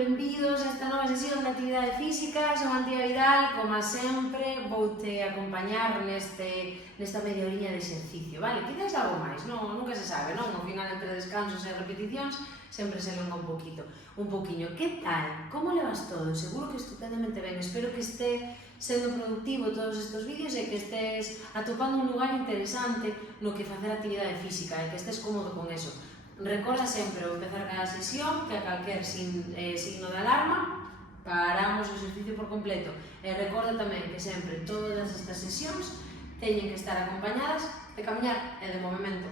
benvidos a esta nova sesión de actividade física. Son Antía Vidal, como sempre, voute acompañar nesta media horiña de exercicio, vale? Quizás algo máis, nunca se sabe, non? Ao final, entre descansos e repeticións, sempre se longa un poquinho. Que tal? Como levas todo? Seguro que estupendamente ben. Espero que este sendo productivo todos estes vídeos e que estés atopando un lugar interesante no que facer actividade física e que estés cómodo con eso. Recorda sempre ao empezar cada sesión que a calquer signo de alarma paramos o exercicio por completo e recorda tamén que sempre todas estas sesións teñen que estar acompañadas de camiñar e de movimento.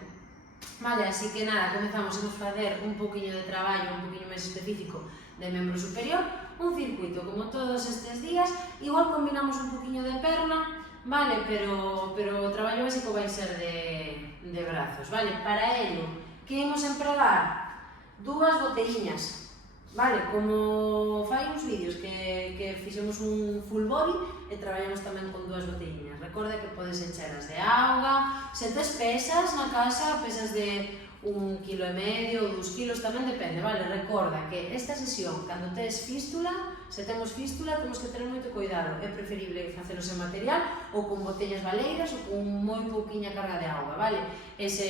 Vale, así que nada, comezamos a facer un poquinho de traballo un poquinho máis específico de membro superior, un circuito como todos estes días, igual combinamos un poquinho de perna, vale, pero o traballo básico vai ser de brazos, vale? Para ello, que imos empregar? Dúas botelliñas, vale? Como fai uns vídeos que fixemos un full body e traballamos tamén con dúas botelliñas. Recorda que podes enchelas de auga, se tes pesas na casa, pesas de 1,5 kg ou 2 kg, tamén depende, vale? Recorda que esta sesión, cando tes fístula, se temos fístula, temos que ter moito cuidado. É preferible facelo sen material ou con botellas baleiras ou con moi pouquiña carga de auga, vale? E se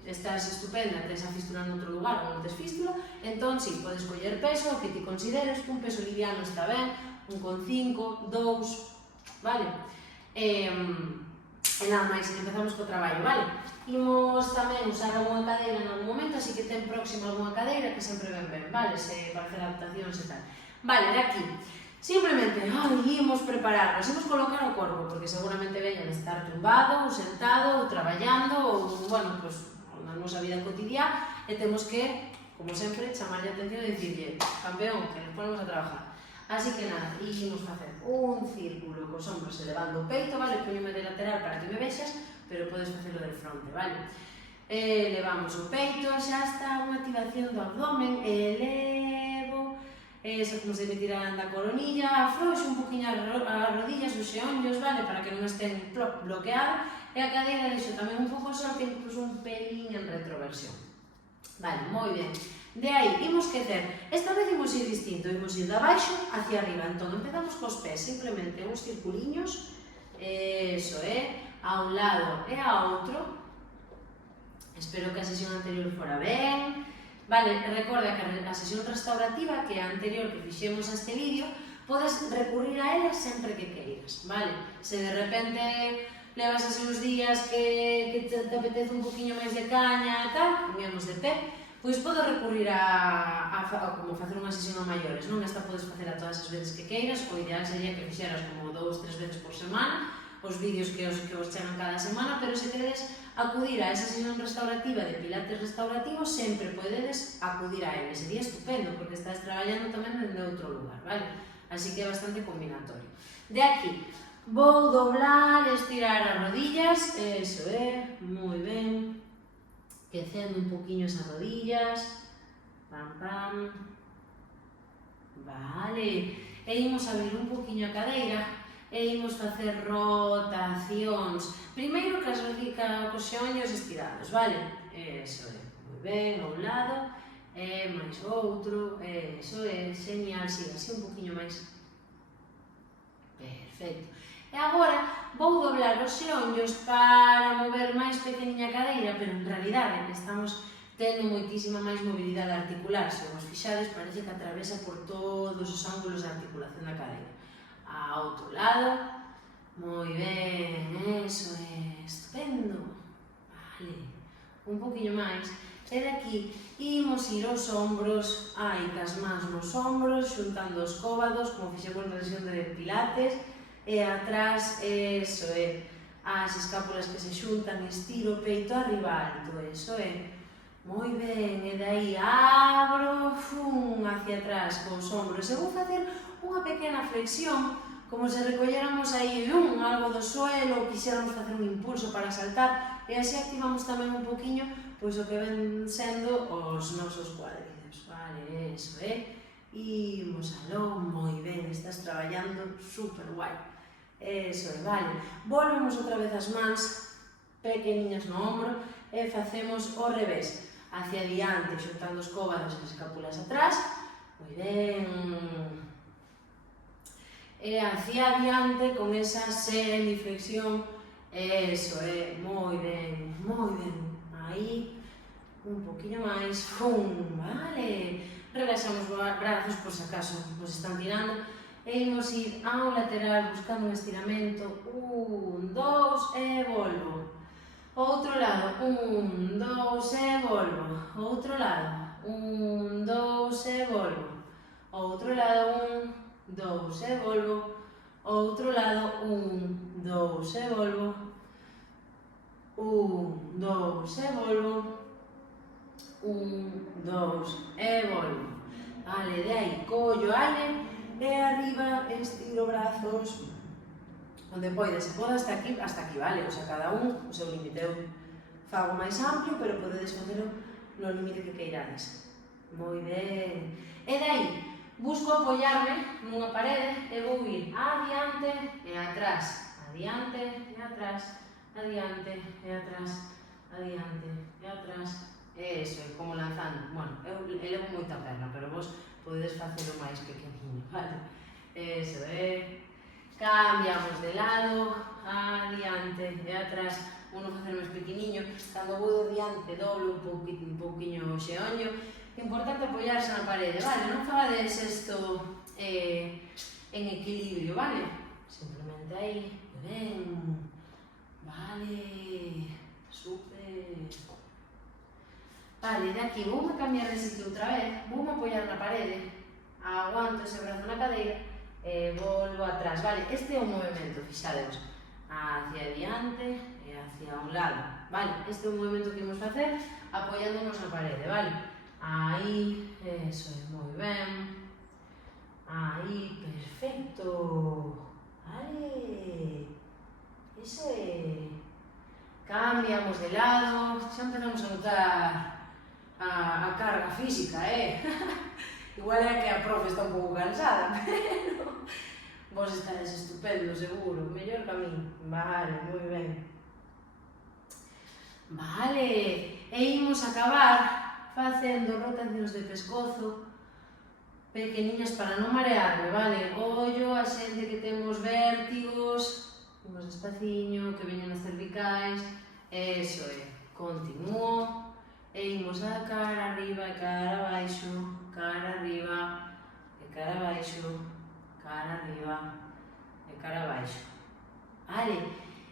estás estupenda, tes a fístula noutro lugar ou non tes fístula, entón si, podes coller peso, o que ti consideres, un peso liviano está ben, 1,5, 2, vale? E nada máis, empezamos co traballo, vale? Imos tamén usar algunha cadeira en algún momento, así que ten próxima algunha cadeira que sempre ven ben, vale? Para facer adaptacións e tal. Vale, de aquí, simplemente, imos prepararnos, imos colocar o corpo, porque seguramente veñan a estar tumbado, ou sentado, ou traballando, ou, bueno, pues, na nosa vida cotidiana, e temos que, como sempre, chamarlle a atención e dicirlle, campeón, que nos ponemos a trabajar. Así que nada, imos facer un círculo cos ombros elevando o peito, vale? Poñome de lateral para que me vexas, pero podes facelo de fronte, vale? Elevamos o peito, xa está unha activación do abdomen, elevo, eso como se me tiran da coronilla, afrouxo un poquinho as rodillas, os xeonllos, vale? Para que non estén bloqueados, e a cadeira deixo tamén un pouco solta, incluso un pelín en retroversión. Vale, moi ben. De aí, imos que ter, esta vez imos ir distinto, imos ir de abaixo hacia arriba, entón empezamos cos pés, simplemente uns circuliños, eso a un lado e a outro. Espero que a sesión anterior fora ben. Vale, recorda que a sesión restaurativa, que é a anterior que fixemos a este vídeo, podes recurrir a ela sempre que queiras, vale? Se de repente levas así uns días que te apetece un poquinho máis de caña e tal, cambiamos de pé, pois podes recurrir a como facer unha sesión a maiores, non? Esta podes facela todas as veces que queiras, o ideal sería que fixeras como 2, 3 veces por semana, os vídeos que os chegan cada semana, pero se queredes acudir a esa sesión restaurativa de pilates restaurativo, sempre podedes acudir a ele, sería estupendo, porque estás traballando tamén en outro lugar, vale? Así que é bastante combinatorio. De aquí, vou doblar, estirar as rodillas, eso moi ben, quecendo un poquinho esas rodillas, pam, pam, vale, e imos abrir un poquinho a cadeira, e imos facer rotacións, primeiro cos xeonllos estirados, vale? Eso moi ben, a un lado, e máis outro, eso genial, siga así un poquinho máis, perfecto. E agora vou doblar os xeonllos para mover máis pequeniña a cadeira, pero en realidade estamos tendo moitísima máis mobilidade articular. Se vos fixades, parece que atravesa por todos os ángulos de articulación da cadeira. A outro lado, moi ben, eso estupendo. Vale, un poquinho máis. E de aquí, imos ir aos ombros, cas mans nos ombros, xuntando os cóbados, como fixemos na sesión de pilates, e atrás, eso as escápulas que se xuntan, estiro o peito arriba alto, eso moi ben, e dai abro, hacia atrás cos ombros, e vou facer unha pequena flexión, como se recolléramos aí algo do suelo, ou quixéramos facer un impulso para saltar, e así activamos tamén un poquinho pois o que ven sendo os nosos cuádriceps, vale, eso imos aló, moi ben, estás traballando super guai. Eso vale. Volvemos outra vez as mans pequeniñas no ombro e facemos o revés, hacia diante, xuntando os cóbados e as escápulas atrás, moi ben. E hacia adiante con esa semiflexión, eso, moi ben, aí, un poquinho máis, vale, relaxamos os brazos por se acaso nos están tirando, e imos ir ao lateral buscando un estiramento, 1, 2, e volvo, outro lado, 1, 2, e volvo, outro lado, 1, 2, e volvo, outro lado, 1, 2, e volvo, outro lado, 1, 2, e volvo, 1, 2, e volvo, 1, 2, e volvo. Vale, de aí, collo aire, e arriba, estiro brazos, onde poida, se poda hasta aquí, vale, o sea, cada un o seu límite. Eu fago máis amplio, pero podedes facelo no límite que queirades. Moi ben. E de aí, busco apoiarme nunha parede e vou ir adiante e atrás, adiante e atrás, adiante e atrás, adiante e atrás. Eso, é como lanzando. Bueno, eu elevo moita perna, pero vos podedes facelo máis pequeniño, vale? Eso, cambiamos de lado, adiante e atrás, uno facer máis pequeniño, cando vou de diante doblo un pouquiño o xeonllo. Importante apoiarse na parede, vale? Non fagades isto en equilibrio, vale? Simplemente aí, ben, vale, super. Vale, de aquí voume cambiar de sitio outra vez, voume apoiar na parede, aguanto ese brazo na cadeira e volvo atrás, vale? Este é o movimento, fixadevos, hacia adiante e hacia un lado, vale? Este é o movimento que imos facer apoiándonos na parede, vale? Aí, eso é, moi ben, aí, perfecto, vale, iso é, cambiamos de lado, xa empezamos a notar a carga física, igual é que a profe está un pouco cansada, pero vos estares estupendo, seguro, mellor que a min, vale, moi ben. Vale, e imos acabar facendo rotacións de pescozo pequeniñas para non marearme, vale? Ollo a xente que temos vértigos, imos despaciño, que veñen as cervicais, eso é, continuo, e imos a cara arriba e cara abaixo, cara arriba e cara abaixo, cara arriba e cara abaixo. Vale,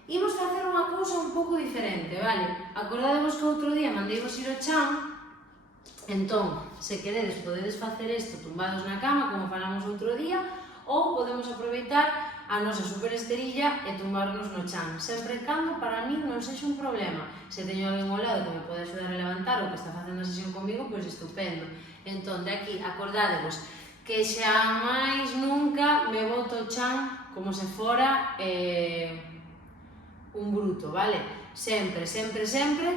imos facer unha cousa un pouco diferente, vale? Acordadevos que outro día mandeivos ir ao chan, entón, se queredes, podedes facer isto tumbados na cama, como falamos outro día, ou podemos aproveitar a nosa superesterilla e tumbarnos no chan, sempre e cando para min non sexa un problema. Se teño alguén ao lado que me pode axudar a levantar ou que está facendo a sesión comigo, pois estupendo. Entón, de aquí, acordádevos que xa máis nunca me boto o chan como se fora un bruto, vale? Sempre, sempre, sempre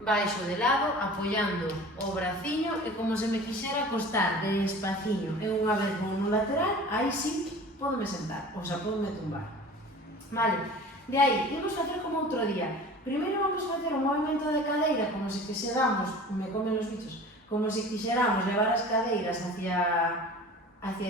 baixo de lado, apoiando o braciño e como se me quixera acostar despaciño. E unha vez vou no lateral, aí sí podome sentar, ou sea, podome tumbar. Vale, de aí, imos facer como outro día. Primeiro vamos facer un movimento de cadeira, como se quixeramos, me comen os bichos, como se quixeramos levar as cadeiras hacia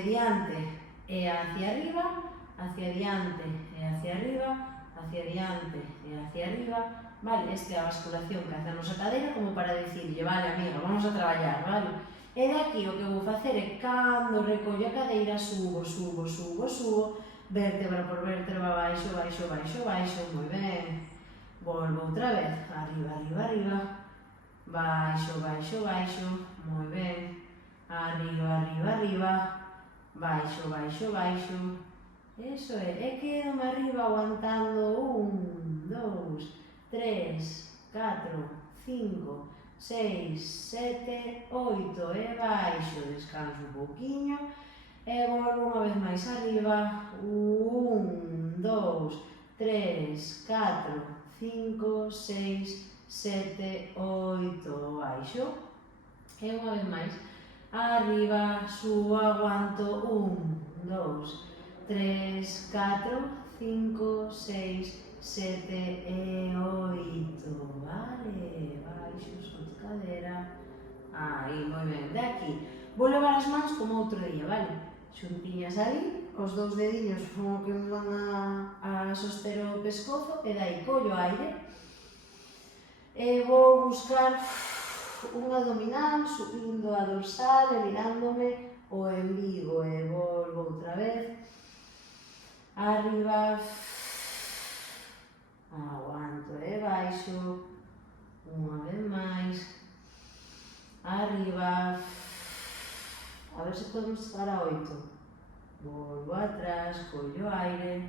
diante e hacia arriba, hacia diante e hacia arriba, hacia diante e hacia arriba, vale? Esta é a basculación que hacemos a cadeira como para dicirlle, vale, amiga, vamos a traballar, vale? E de aquí o que vou facer é, cando recollo a cadeira, subo, subo, subo, subo, vértebra por vértebra, baixo, baixo, baixo, baixo, moi ben. Volvo outra vez, arriba, arriba, arriba, baixo, baixo, baixo, moi ben. Arriba, arriba, arriba, baixo, baixo, baixo. Eso é, e quedo-me arriba aguantando 1, 2, 3, 4, 5, 6, 7, 8 e baixo, descanso un pouquiño e volvo unha vez máis arriba, 1, 2, 3, 4, 5, 6, 7, 8, baixo e unha vez máis arriba, subo, aguanto, 1, 2, 3, 4, 5, 6, 7 e 8, vale, baixo, cadera, aí, moi ben, de aquí, Vou levar as mans como outro día, vale? Xuntiñas ali, os dous dediños como que me van a soster o pescozo, e dai collo aire, e vou buscar un abdominal, subindo a dorsal e mirándome o embigo, e volvo outra vez, arriba, aguanto e baixo, unha vez máis, arriba, a ver se podemos chegar a 8, volvo atrás, collo aire,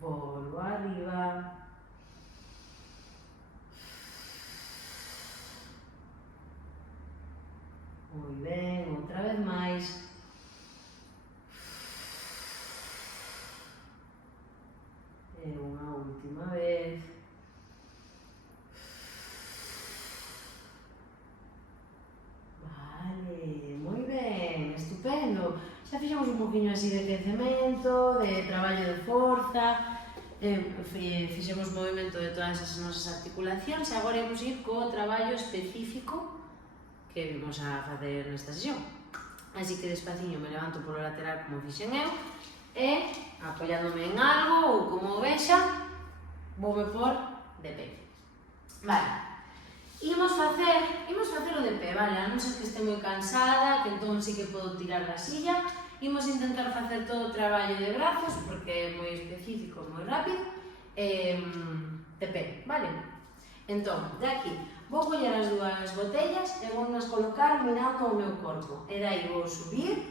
volvo arriba, moi ben, outra vez máis, e unha última vez, vale, moi ben, estupendo. Xa fixemos un poquinho así de quecemento, de traballo de forza, fixemos movimento de todas as nosas articulacións, e agora imos ir co traballo específico que vimos a facer nesta sesión. Así que despaciño me levanto polo lateral como fixen eu, e apoiándome en algo ou como vexa, voume por de pé. Vale. Imos facer o de pé, vale? A non ser que este moi cansada, que entón sí que podo tirar da silla. Imos intentar facer todo o traballo de brazos, porque é moi específico, moi rápido, de pé, vale? Entón, de aquí, vou coller as dúas botellas e vou nas colocar mirando o meu corpo. E dai vou subir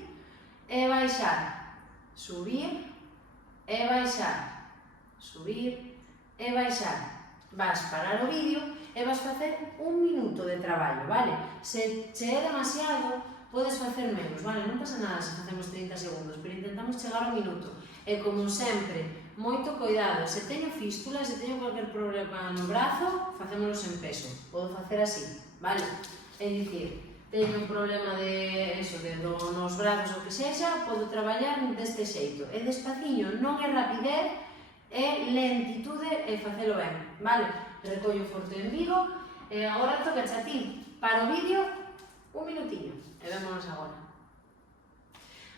e baixar, subir e baixar, subir e baixar. Vas parar o vídeo e vas facer 1 minuto de traballo, vale? Se che é demasiado, podes facer menos, vale? Non pasa nada se facemos 30 segundos, pero intentamos chegar ao minuto. E como sempre, moito cuidado, se teño fístula, se teño cualquier problema no brazo, facémonos en peso. Podo facer así, vale? É dicir, teño un problema de eso, de nos brazos ou que sexa, podo traballar deste xeito. E despaciño, non é rapidez, é lentitude e facelo ben, vale? Recollo forte en vivo, e agora toca a ti. Para o vídeo, 1 minutiño, e vémonos agora.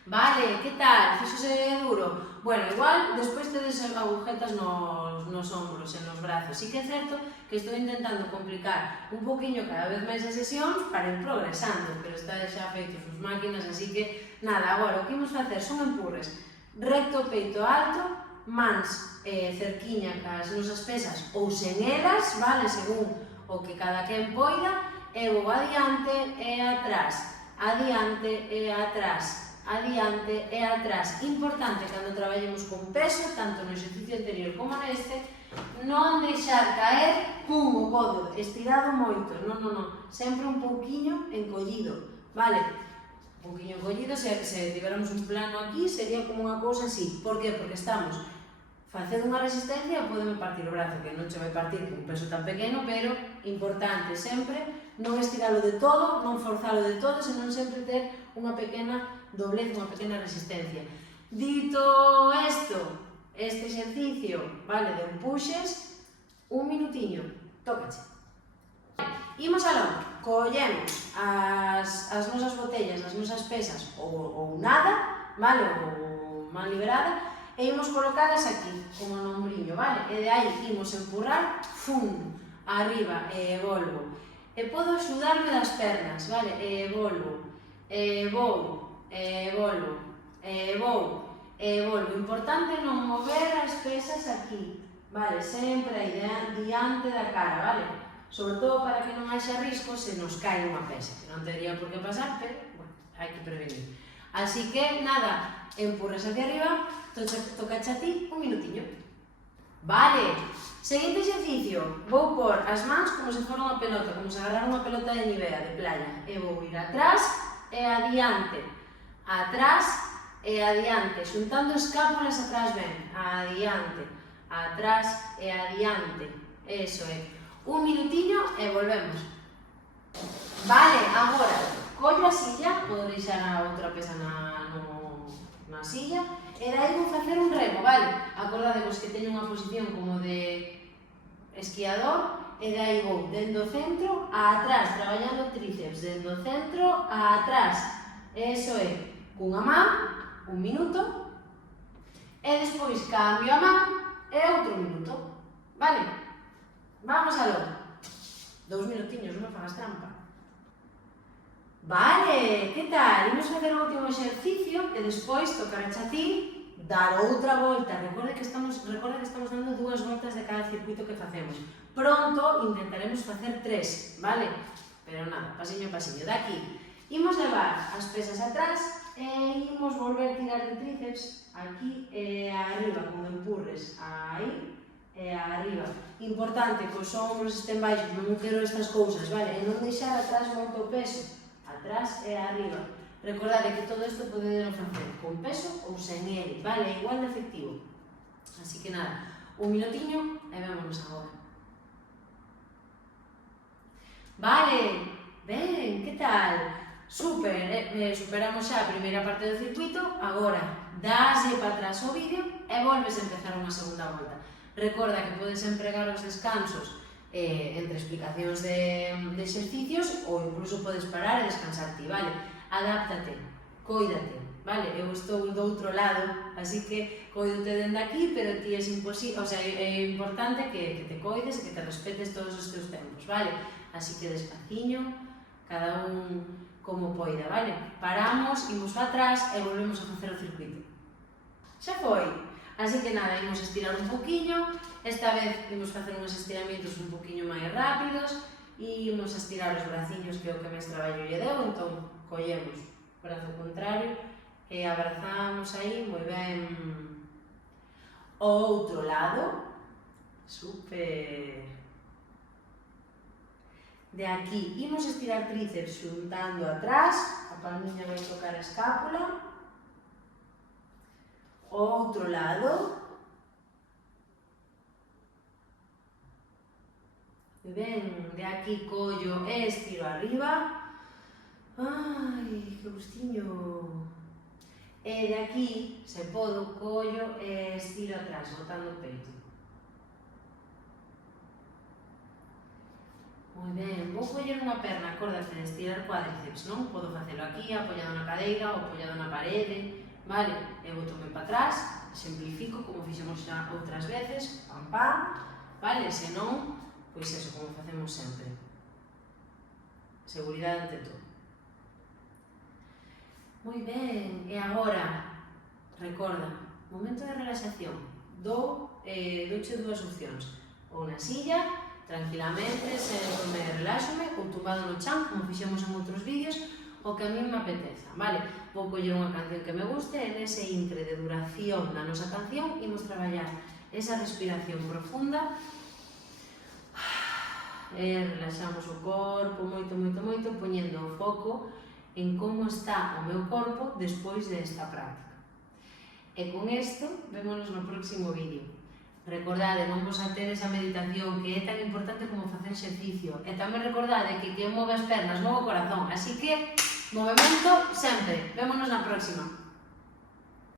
Vale, que tal? Fíxose duro? Bueno, igual, despois tedes agujetas nos ombros e nos brazos. Sí que é certo que estou intentando complicar un poquinho cada vez máis as sesións para ir progresando, pero está xa feito sus máquinas, así que, nada, agora, o que imos facer son empurres. Recto, peito alto, mans cerquiña cas nosas pesas ou sen elas, vale, según o que cada quen poida, e vou adiante e atrás, adiante e atrás, adiante e atrás. Importante cando traballemos con peso, tanto no exercicio anterior como neste, non deixar caer, pum, o codo, estirado moito, non, sempre un pouquiño encollido, vale? Un pouquiño encollido, se tiveramos un plano aquí, sería como unha cousa así. Por que? Porque estamos facendo unha resistencia e podeme partir o brazo, que non che vai partir con un peso tan pequeno, pero importante sempre non estiralo de todo, non forzalo de todo, senón sempre ter unha pequena doblez, unha pequena resistencia. Dito isto, este exercicio, vale, de empuxes, 1 minutiño, tócache. Imos alón, collemos as nosas botellas, as nosas pesas, ou nada, vale, ou man liberada, e imos colocadas aquí, como no ombriño, vale? E de aí imos empurrar, fum, arriba, e volvo. E podo axudarme das pernas, vale? E volvo, e vou, e volvo, e vou, e volvo. Importante non mover as pesas aquí, vale? Sempre aí diante da cara, vale? Sobre todo para que non haxa risco se nos cae unha pesa, que non teria por que pasar, pero, bueno, hai que prevenir. Así que, nada, empurras hacia arriba, tocache a ti 1 minutiño. Vale, seguinte exercicio, vou por as mans como se fora unha pelota, como se agarrar unha pelota de Nivea, de playa, e vou ir atrás e adiante, atrás e adiante, xuntando escápulas atrás ben, adiante, atrás e adiante, eso é. 1 minutiño e volvemos. Vale, agora, collo a silla, podo deixar a outra pesa na silla, e dai vou facer un remo, vale? Acordadevos que teño unha posición como de esquiador, e dai vou dende o centro a atrás, traballando o tríceps, dende o centro a atrás. Eso é, cunha man, 1 minuto, e despois cambio a man e outro minuto. Vale? Vamos aló. 2 minutiños, non me fagas trampa. Vale, que tal? Imos facer o último exercicio e despois tocarche a ti dar outra volta. Recorda que estamos dando 2 voltas de cada circuito que facemos. Pronto intentaremos facer 3, vale? Pero nada, pasiño a pasiño. Daqui, imos levar as pesas atrás e imos volver a tirar de tríceps aquí e arriba, con empurres. Aí e arriba. Importante que os ombros estén baixos, non quero estas cousas, vale? E non deixar atrás moito peso. Atrás e arriba. Recordade que todo isto podedelo facer con peso ou sen ele, vale? Igual de efectivo. Así que nada, 1 minutiño e vémonos agora. Vale, ben, que tal? Super, superamos xa a primeira parte do circuito, agora dáse para atrás o vídeo e volves a empezar unha segunda volta. Recorda que podes empregar os descansos entre explicacións de exercicios ou incluso podes parar e descansar ti, vale? Adáptate, cóidate, vale? Eu estou do outro lado, así que cóidote dende aquí, pero ti é importante que te coides e que te respetes todos os teus tempos, vale? Así que despaciño, cada un como poida, vale? Paramos, imos para atrás e volvemos a facer o circuito. Xa foi! Así que nada, imos estirar un poquinho, esta vez imos facer uns estiramientos un poquinho máis rápidos e imos a estirar os braciños que é o que máis traballo lle deu, entón collemos o brazo contrario e abrazamos aí moi ben o outro lado. Super! De aquí imos estirar tríceps xuntando atrás, a palmiña vai tocar a escápula. Outro lado. Ben, de aquí collo e estiro arriba. Ai, que gustiño. E de aquí, se podo, collo e estiro atrás, botando o peito. Moi ben, vou coller unha perna, acórdate de estirar cuádriceps, non? Podo facelo aquí, apoiado na cadeira ou apoiado na parede. Vale, e botome para atrás, exemplifico como fixemos xa outras veces, pam pam, vale, se non, pois eso, como facemos sempre. Seguridade ante todo. Moi ben, e agora, recorda, momento de relaxación, douche 2 opcións, ou na silla, tranquilamente, sentome e reláxome, ou tumbado no chan, como fixemos en outros vídeos, o que a mí me apeteza, vale? Vou coller unha canción que me guste e nese intre de duración da nosa canción imos traballar esa respiración profunda e relaxamos o corpo moito, moito, moito, poñendo o foco en como está o meu corpo despois desta práctica. E con isto, vémonos no próximo vídeo. Recordade, non vos saltedes a meditación, que é tan importante como facer exercicio. E tamén recordade que quen move as pernas move o corazón, así que movemento sempre. Vémonos na próxima.